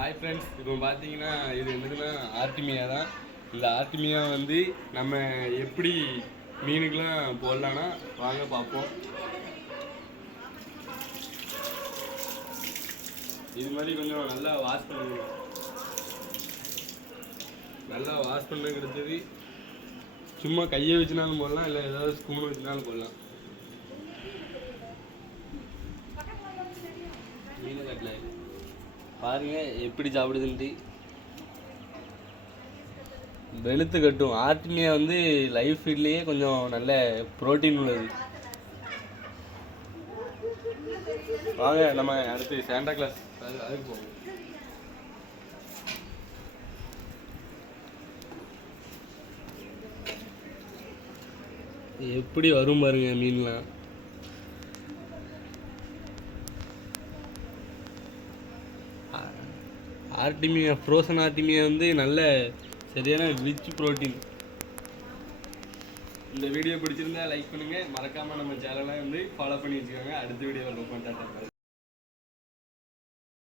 Hi friends, இப்போ பார்த்தீங்கன்னா இது என்னதுன்னா ஆர்டிமியா தான். இந்த ஆர்டிமியா வந்து நம்ம எப்படி மீனுக்கெலாம் போடலான்னா வாங்க பார்ப்போம். இது மாதிரி கொஞ்சம் நல்லா வாஷ் பண்ணுங்க. நல்லா வாஷ் பண்ண கிடைச்சது சும்மா கையை வச்சுனாலும் போடலாம், இல்லை ஏதாவது ஸ்பூன் வச்சுனாலும் போடலாம். மீனை கட்டல பாருங்க எப்படி சாப்பிடுதுன்ட்டு. வெளுத்து கட்டும். ஆர்டிமியா வந்து லைஃப் ஃபீட்லேயே கொஞ்சம் நல்ல ப்ரோட்டீன் உள்ளது. வாங்க நம்ம அடுத்து சாண்டா கிளாஸ் அதுக்கு போவோம். எப்படி வரும் பாருங்க மீன்லாம். ஆர்டிமியா ஃப்ரோசன் ஆர்டிமியா வந்து நல்ல சரியான ரிச் ப்ரோட்டீன். இந்த வீடியோ பிடிச்சிருந்தா லைக் பண்ணுங்கள், மறக்காமல் நம்ம சேனலை வந்து ஃபாலோ பண்ணி வச்சுக்கோங்க. அடுத்த வீடியோவில் ரொம்ப